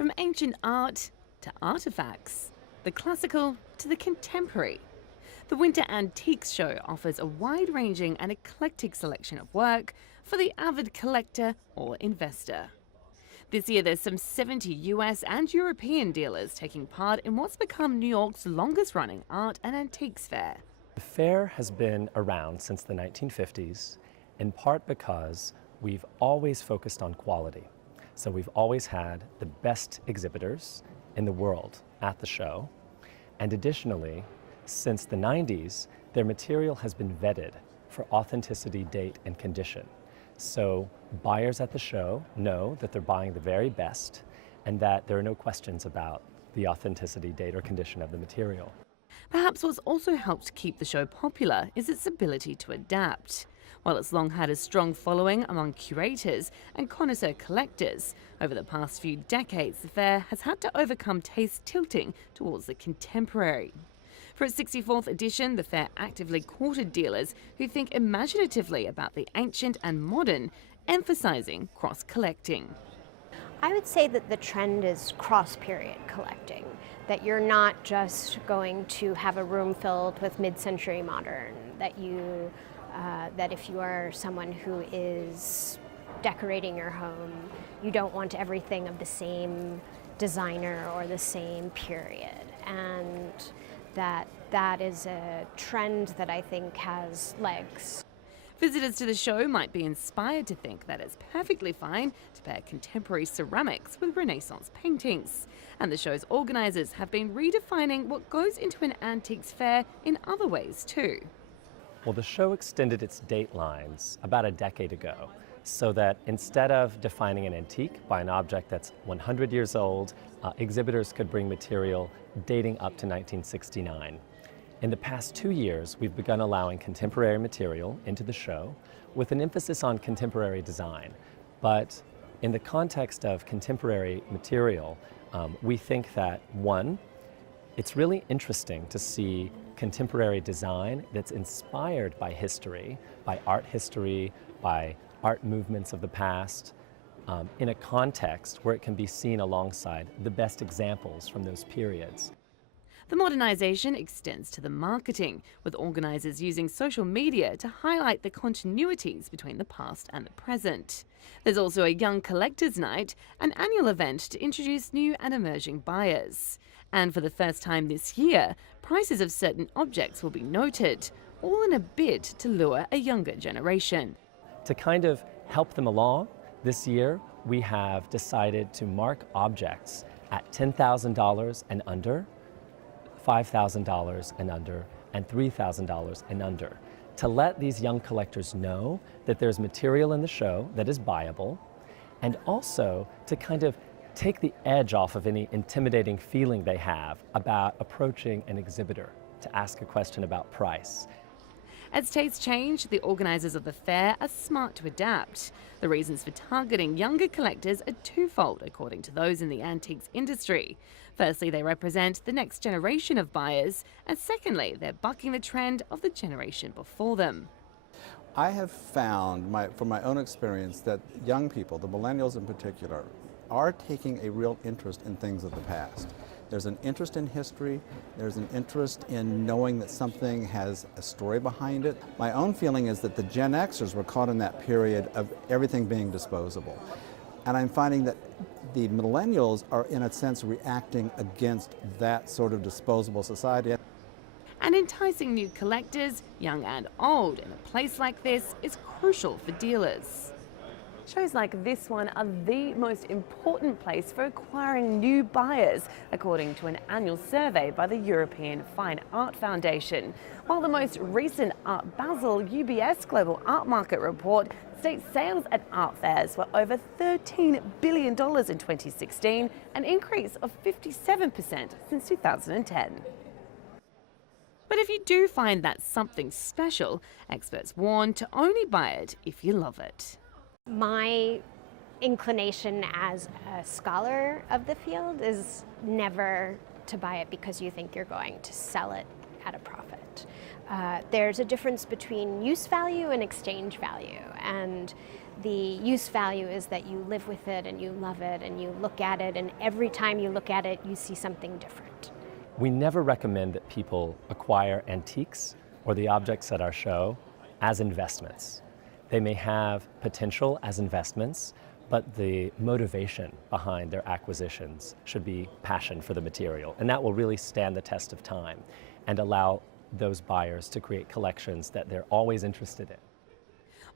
From ancient art to artifacts, the classical to the contemporary, the Winter Antiques Show offers a wide-ranging and eclectic selection of work for the avid collector or investor. This year there's some 70 US and European dealers taking part in what's become New York's longest-running art and antiques fair. The fair has been around since the 1950s, in part because we've always focused on quality. So we've always had the best exhibitors in the world at the show. And additionally, since the 90s, their material has been vetted for authenticity, date, and condition. So buyers at the show know that they're buying the very best and that there are no questions about the authenticity, date, or condition of the material. Perhaps what's also helped keep the show popular is its ability to adapt. While it's long had a strong following among curators and connoisseur collectors, over the past few decades the fair has had to overcome tastes tilting towards the contemporary. For its 64th edition, the fair actively courted dealers who think imaginatively about the ancient and modern, emphasizing cross-collecting. I would say that the trend is cross-period collecting, that you're not just going to have a room filled with mid-century modern, that if you are someone who is decorating your home, you don't want everything of the same designer or the same period, and that is a trend that I think has legs. Visitors to the show might be inspired to think that it's perfectly fine to pair contemporary ceramics with Renaissance paintings. And the show's organisers have been redefining what goes into an antiques fair in other ways too. Well, the show extended its date lines about a decade ago, so that instead of defining an antique by an object that's 100 years old, exhibitors could bring material dating up to 1969. In the past 2 years, we've begun allowing contemporary material into the show with an emphasis on contemporary design. But in the context of contemporary material, we think that, one, it's really interesting to see contemporary design that's inspired by history, by art history, by art movements of the past, in a context where it can be seen alongside the best examples from those periods. The modernisation extends to the marketing, with organisers using social media to highlight the continuities between the past and the present. There's also a Young Collectors Night, an annual event to introduce new and emerging buyers. And for the first time this year, prices of certain objects will be noted, all in a bid to lure a younger generation. To kind of help them along, this year we have decided to mark objects at $10,000 and under, $5,000 and under, and $3,000 and under, to let these young collectors know that there's material in the show that is buyable, and also to kind of take the edge off of any intimidating feeling they have about approaching an exhibitor to ask a question about price. As tastes change, the organisers of the fair are smart to adapt. The reasons for targeting younger collectors are twofold, according to those in the antiques industry. Firstly, they represent the next generation of buyers, and secondly, they're bucking the trend of the generation before them. I have found, from my own experience, that young people, the millennials in particular, are taking a real interest in things of the past. There's an interest in history, there's an interest in knowing that something has a story behind it. My own feeling is that the Gen Xers were caught in that period of everything being disposable. And I'm finding that the millennials are, in a sense, reacting against that sort of disposable society. And enticing new collectors, young and old, in a place like this is crucial for dealers. Shows like this one are the most important place for acquiring new buyers, according to an annual survey by the European Fine Art Foundation. While the most recent Art Basel UBS Global Art Market report states sales at art fairs were over $13 billion in 2016, an increase of 57% since 2010. But if you do find that something special, experts warn to only buy it if you love it. My inclination as a scholar of the field is never to buy it because you think you're going to sell it at a profit. There's a difference between use value and exchange value, and the use value is that you live with it and you love it and you look at it, and every time you look at it, you see something different. We never recommend that people acquire antiques or the objects at our show as investments. They may have potential as investments, but the motivation behind their acquisitions should be passion for the material, and that will really stand the test of time and allow those buyers to create collections that they're always interested in.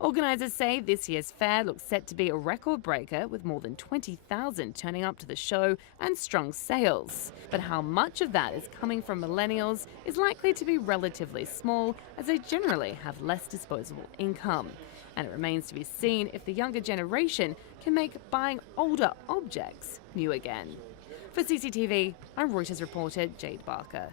Organisers say this year's fair looks set to be a record breaker, with more than 20,000 turning up to the show and strong sales. But how much of that is coming from millennials is likely to be relatively small, as they generally have less disposable income. And it remains to be seen if the younger generation can make buying older objects new again. For CCTV, I'm Reuters reporter Jade Barker.